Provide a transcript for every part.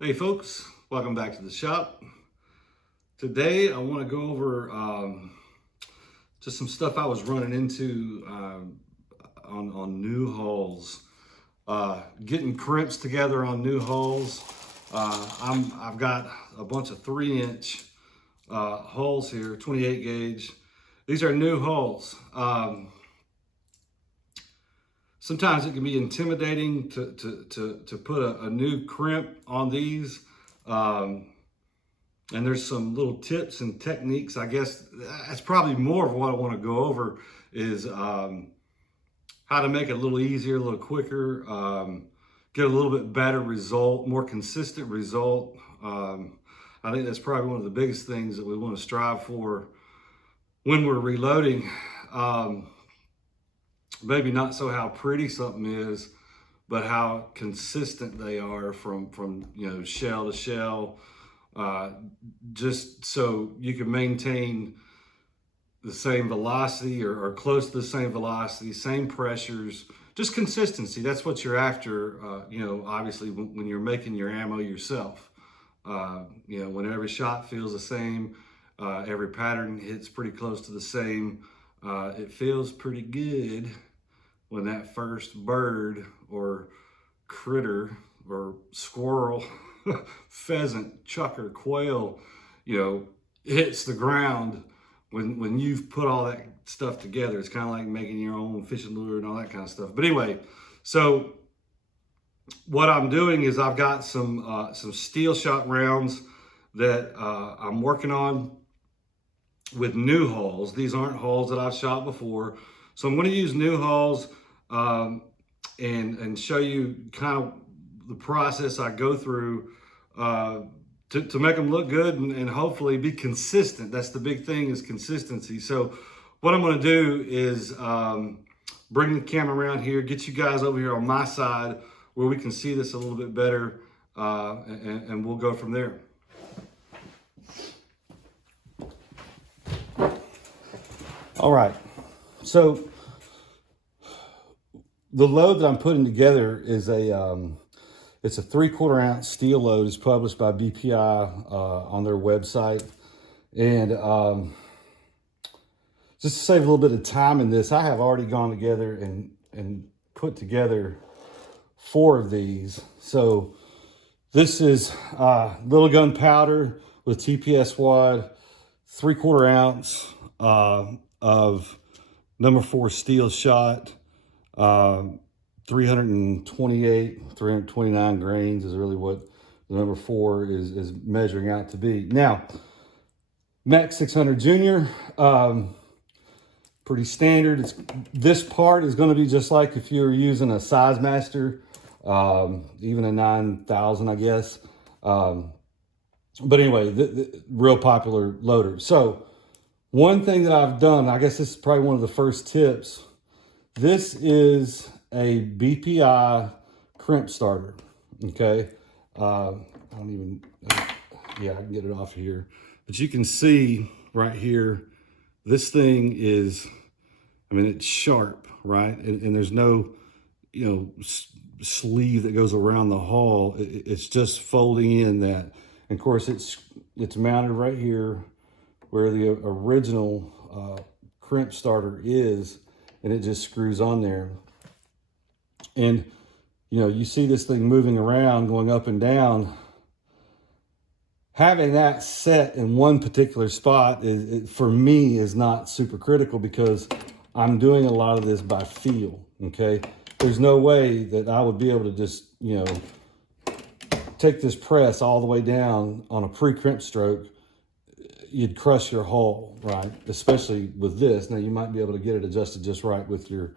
Hey folks, welcome back to the shop. Today I want to go over just some stuff I was running into on new hulls. Getting crimps together on new hulls. I've got a bunch of 3-inch hulls here, 28 gauge. These are new hulls. Sometimes it can be intimidating to put a new crimp on these. And there's some little tips and techniques. I guess that's probably more of what I want to go over is how to make it a little easier, a little quicker, get a little bit better result, more consistent result. I think that's probably one of the biggest things that we want to strive for when we're reloading. Maybe not so how pretty something is, but how consistent they are from shell to shell. Just so you can maintain the same velocity or close to the same velocity, same pressures, just consistency. That's what you're after, obviously when you're making your ammo yourself. When every shot feels the same, every pattern hits pretty close to the same, it feels pretty good when that first bird or critter or squirrel, pheasant, chucker, quail, hits the ground. When you've put all that stuff together, it's kind of like making your own fishing lure and all that kind of stuff. But anyway, so what I'm doing is I've got some steel shot rounds that I'm working on with new hulls. These aren't hulls that I've shot before. So I'm going to use new hulls and show you kind of the process I go through to make them look good and hopefully be consistent. That's the big thing, is consistency. So what I'm going to do is bring the camera around here, get you guys over here on my side where we can see this a little bit better, and we'll go from there. All right, so the load that I'm putting together is it's a 3/4 ounce steel load. It's published by BPI on their website. And just to save a little bit of time in this, I have already gone together and put together 4 of these. So this is little gun powder with TPS wad, 3/4 ounce of number 4 steel shot. 329 grains is really what the number 4 is measuring out to be. Now, Max 600 Junior, pretty standard. This part is going to be just like if you were using a Size Master, even a 9000, I guess. But anyway, the real popular loader. So one thing that I've done, I guess this is probably one of the first tips. This is a BPI crimp starter, okay? I can get it off here. But you can see right here, this thing is, it's sharp, right? And there's no, sleeve that goes around the hull. It's just folding in that. And of course, it's mounted right here where the original crimp starter is, and it just screws on there. And you see this thing moving around, going up and down. Having that set in one particular spot for me is not super critical, because I'm doing a lot of this by feel, okay? There's no way that I would be able to just, take this press all the way down on a pre-crimp stroke. You'd crush your hull, right? Especially with this. Now you might be able to get it adjusted just right with your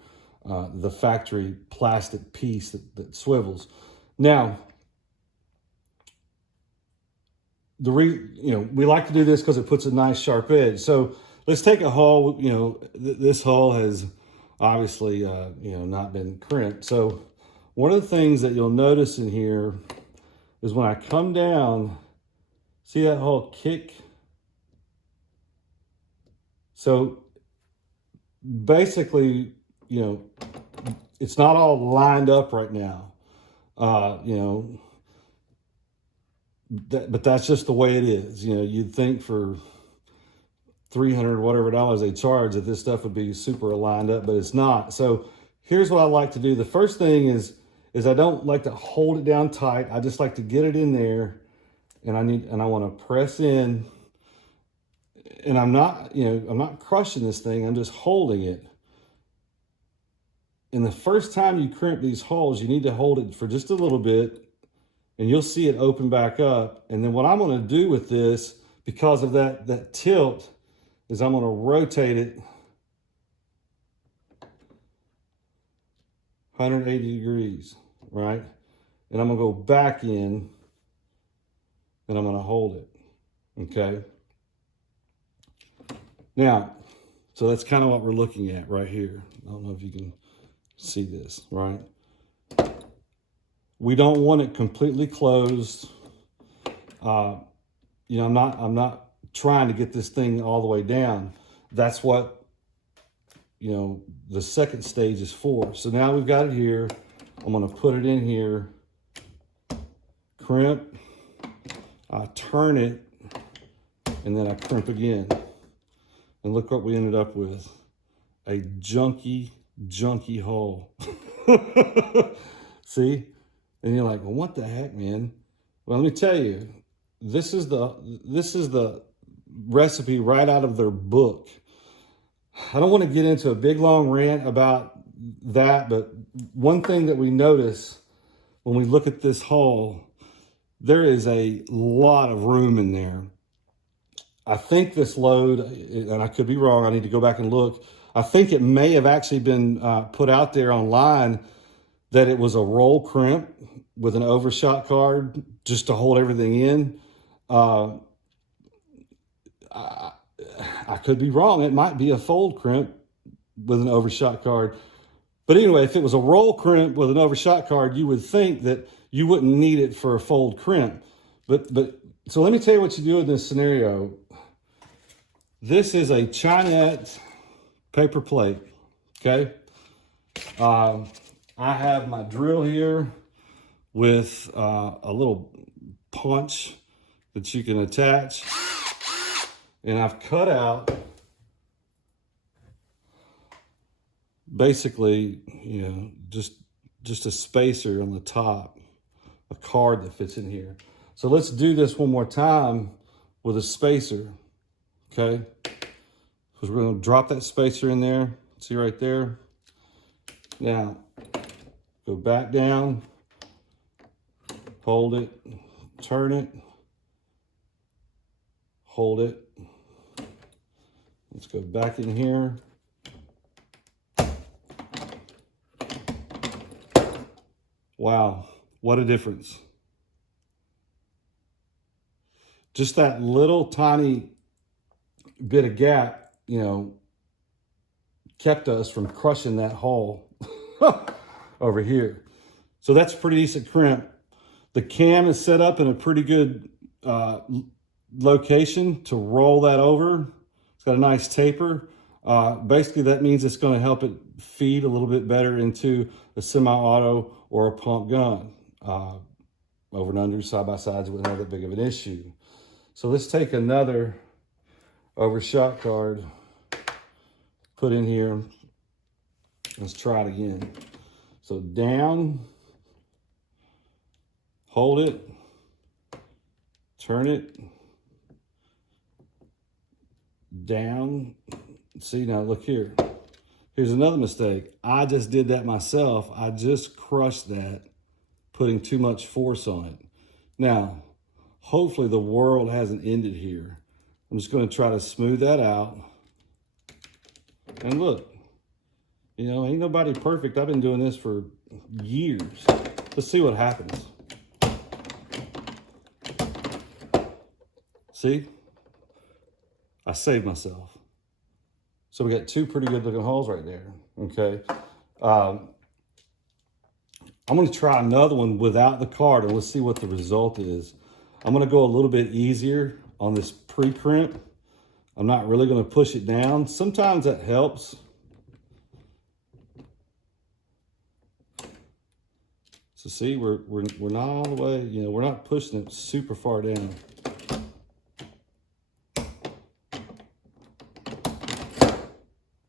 the factory plastic piece that swivels. Now, we like to do this because it puts a nice sharp edge. So let's take a hull. This hull has obviously not been crimped. So one of the things that you'll notice in here is when I come down, see that hull kick? So basically, it's not all lined up right now. but that's just the way it is. You know, you'd think for 300 whatever dollars they charge that this stuff would be super aligned up, but it's not. So here's what I like to do. The first thing is I don't like to hold it down tight. I just like to get it in there, and I want to press in, and I'm not crushing this thing. I'm just holding it. And the first time you crimp these holes, you need to hold it for just a little bit, and you'll see it open back up. And then what I'm going to do with this, because of that tilt, is I'm going to rotate it 180 degrees, right? And I'm going to go back in, and I'm going to hold it, okay? Now, so that's kind of what we're looking at right here. I don't know if you can see this, right? We don't want it completely closed. I'm not trying to get this thing all the way down. That's what, the second stage is for. So now we've got it here. I'm going to put it in here, crimp, I turn it, and then I crimp again. And look what we ended up with. A junky hole. See? And you're like, well, what the heck, man? Well, let me tell you, this is the recipe right out of their book. I don't want to get into a big long rant about that, but one thing that we notice when we look at this hole, there is a lot of room in there. I think this load, and I could be wrong, I need to go back and look. I think it may have actually been put out there online that it was a roll crimp with an overshot card just to hold everything in. I could be wrong. It might be a fold crimp with an overshot card. But anyway, if it was a roll crimp with an overshot card, you would think that you wouldn't need it for a fold crimp. But so let me tell you what you do in this scenario. This is a Chinette paper plate, okay? I have my drill here with a little punch that you can attach. And I've cut out basically, just a spacer on the top, a card that fits in here. So let's do this one more time with a spacer, okay? Because we're going to drop that spacer in there. See right there? Now, go back down, hold it, turn it, hold it. Let's go back in here. Wow, what a difference. Just that little tiny bit of gap, kept us from crushing that hole over here. So that's a pretty decent crimp. The cam is set up in a pretty good location to roll that over. It's got a nice taper. Basically, that means it's going to help it feed a little bit better into a semi-auto or a pump gun. Over and under, side by sides wouldn't have that big of an issue. So let's take another overshot card, put in here. Let's try it again. So down, hold it, turn it, down. See, now look here. Here's another mistake. I just did that myself. I just crushed that, putting too much force on it. Now, hopefully the world hasn't ended here. I'm just going to try to smooth that out. And look, ain't nobody perfect. I've been doing this for years. Let's see what happens. See? I saved myself. So we got two pretty good looking holes right there, okay? I'm gonna try another one without the card and let's see what the result is. I'm gonna go a little bit easier on this pre-crimp. I'm not really gonna push it down. Sometimes that helps. So see, we're not all the way, you know, we're not pushing it super far down.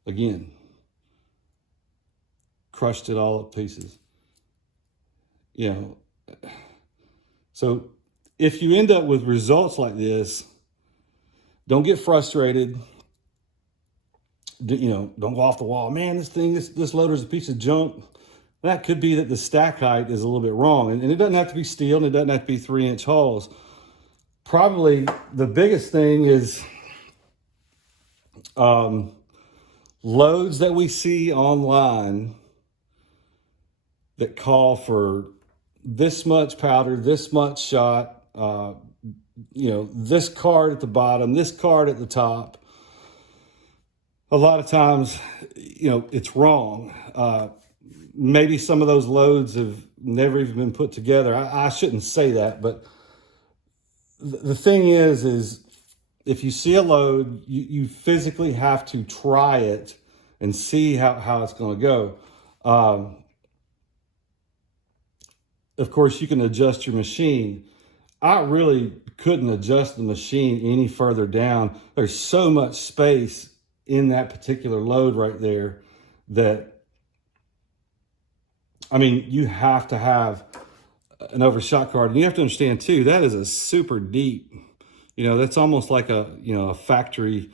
Again, crushed it all up pieces. You know, so if you end up with results like this, don't get frustrated. You know, don't go off the wall. Man, this loader's a piece of junk. That could be that the stack height is a little bit wrong. And it doesn't have to be steel, and it doesn't have to be 3-inch hulls. Probably the biggest thing is loads that we see online that call for this much powder, this much shot, you know, this card at the bottom, this card at the top. A lot of times, you know, it's wrong. Maybe some of those loads have never even been put together. I shouldn't say that, but the thing is if you see a load, you physically have to try it and see how it's going to go. Of course, you can adjust your machine. I really couldn't adjust the machine any further down. There's so much space in that particular load right there that, I mean, you have to have an overshot card. And you have to understand too, that is a super deep, you know, that's almost like a, you know, a factory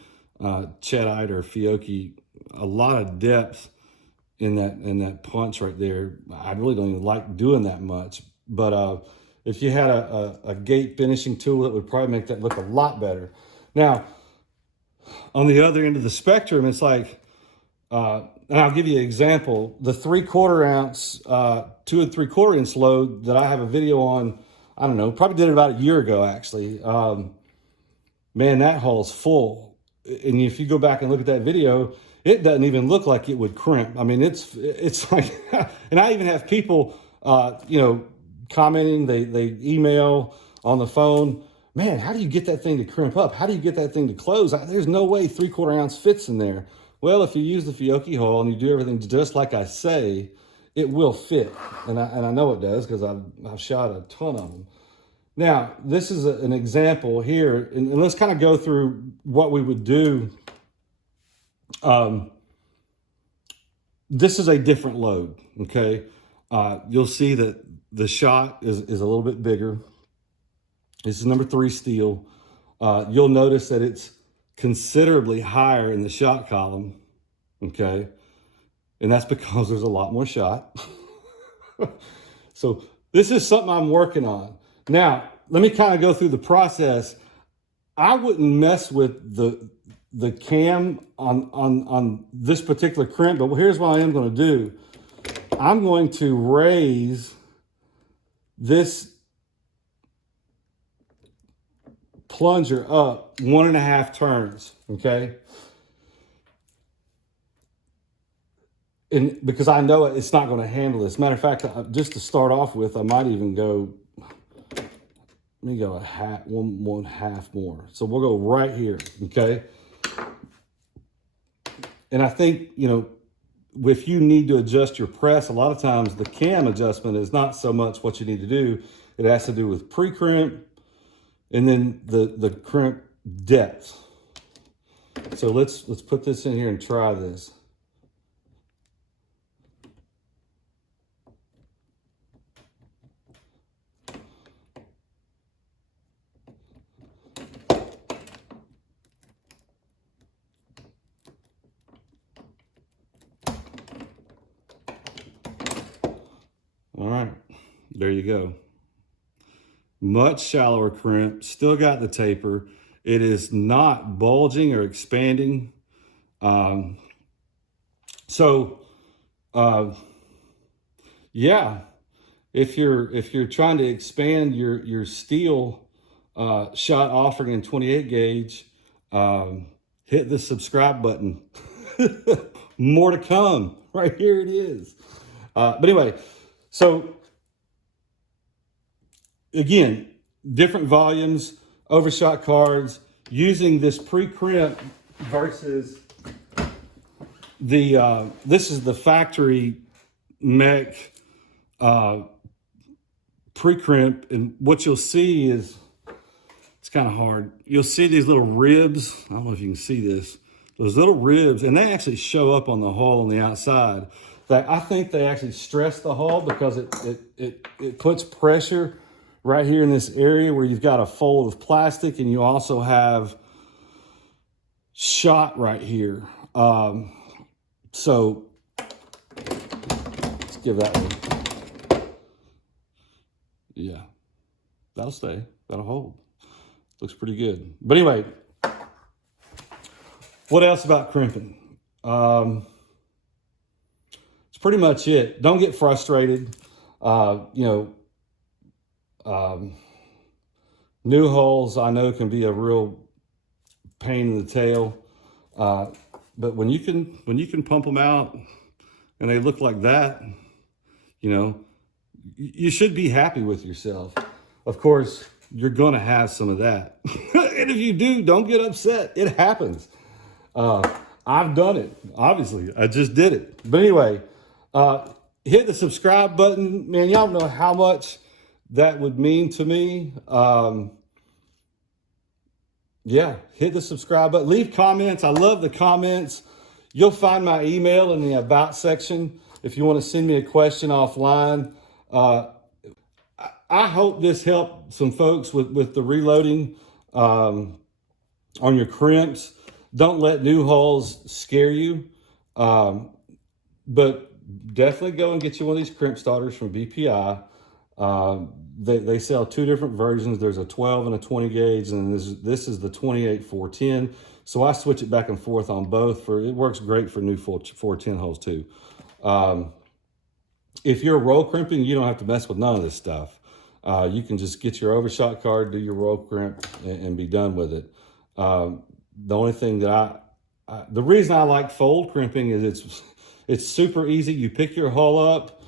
Cheddite or Fiocchi, a lot of depth in that punch right there. I really don't even like doing that much. But if you had a gate finishing tool, it would probably make that look a lot better. Now, on the other end of the spectrum, it's like, and I'll give you an example. The 3/4 ounce, 2 3/4 inch load that I have a video on, I don't know, probably did it about a year ago, actually. Man, that hull's full. And if you go back and look at that video, it doesn't even look like it would crimp. I mean, it's like, and I even have people, you know, commenting, they email on the phone, man, how do you get that thing to crimp up? How do you get that thing to close? There's no way 3/4 ounce fits in there. Well, if you use the Fiocchi hull and you do everything just like I say, it will fit. And I know it does because I've shot a ton of them. Now, this is an example here, and let's kind of go through what we would do. This is a different load, okay? You'll see that the shot is a little bit bigger. This is number 3 steel. You'll notice that it's considerably higher in the shot column, okay? And that's because there's a lot more shot. So this is something I'm working on. Now, let me kind of go through the process. I wouldn't mess with the cam on this particular crimp, but here's what I am going to do. I'm going to raise this plunger up 1.5 turns, okay? And because I know it's not going to handle this. Matter of fact, just to start off with, I might even go, let me go one half more. So we'll go right here, okay? And I think, you know, if you need to adjust your press, a lot of times the cam adjustment is not so much what you need to do. It has to do with pre-crimp and then the crimp depth. So let's put this in here and try this. All right, there you go. Much shallower crimp, still got the taper. It is not bulging or expanding. Yeah, if you're trying to expand your steel shot offering in 28 gauge, hit the subscribe button. More to come. Right here it is. But anyway, so again, different volumes, overshot cards, using this pre-crimp versus the, this is the factory mech pre-crimp, and what you'll see is, it's kind of hard. You'll see these little ribs. I don't know if you can see this. Those little ribs, and they actually show up on the hull on the outside. That I think they actually stress the hull because it puts pressure right here in this area where you've got a fold of plastic, and you also have shot right here. So let's give that one. Yeah, that'll stay. That'll hold. Looks pretty good. But anyway, what else about crimping? It's pretty much it. Don't get frustrated. New hulls I know can be a real pain in the tail. But when you can pump them out and they look like that, you should be happy with yourself. Of course, you're gonna have some of that. And if you do, don't get upset. It happens. I've done it, obviously. I just did it. But anyway, hit the subscribe button. Man, y'all know how much that would mean to me. Yeah, hit the subscribe button. Leave comments. I love the comments. You'll find my email in the About section if you want to send me a question offline. I hope this helped some folks with the reloading on your crimps. Don't let new hulls scare you, but definitely go and get you one of these crimp starters from BPI. They sell two different versions. There's a 12 and a 20 gauge, and this is the 28 410. So I switch it back and forth on both. It works great for new 410 holes too. If you're roll crimping, you don't have to mess with none of this stuff. You can just get your overshot card, do your roll crimp, and be done with it. The only thing that the reason I like fold crimping is it's super easy. You pick your hull up,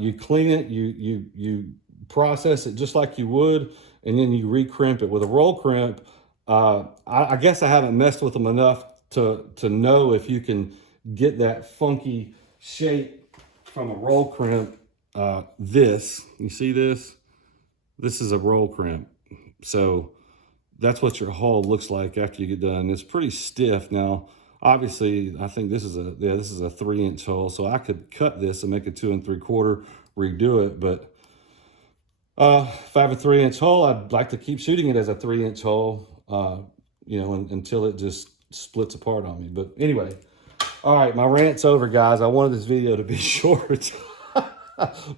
you clean it, you process it just like you would, and then you re-crimp it. With a roll crimp, I guess I haven't messed with them enough to know if you can get that funky shape from a roll crimp. You see this? This is a roll crimp. So that's what your hull looks like after you get done. It's pretty stiff. Now, obviously, I think this is a 3-inch hull, so I could cut this and make a 2 3/4, redo it. But if I have a 3-inch hull, I'd like to keep shooting it as a 3-inch hull, until it just splits apart on me. But anyway, all right, my rant's over, guys. I wanted this video to be short,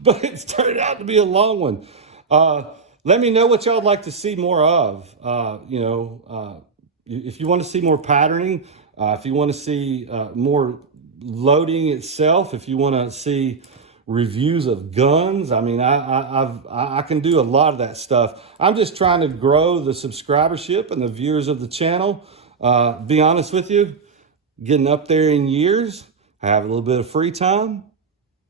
but it's turned out to be a long one. Let me know what y'all would like to see more of. If you want to see more patterning, if you want to see more loading itself, if you want to see reviews of guns, I mean, I can do a lot of that stuff. I'm just trying to grow the subscribership and the viewers of the channel. Be honest with you, getting up there in years, I have a little bit of free time.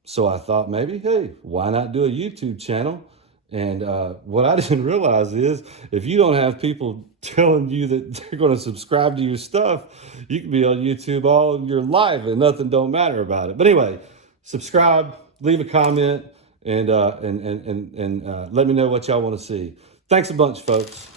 So I thought maybe, hey, why not do a YouTube channel? And what I didn't realize is if you don't have people telling you that they're going to subscribe to your stuff, you can be on YouTube all your life and nothing don't matter about it. But anyway, subscribe, leave a comment, and let me know what y'all want to see. Thanks a bunch, folks.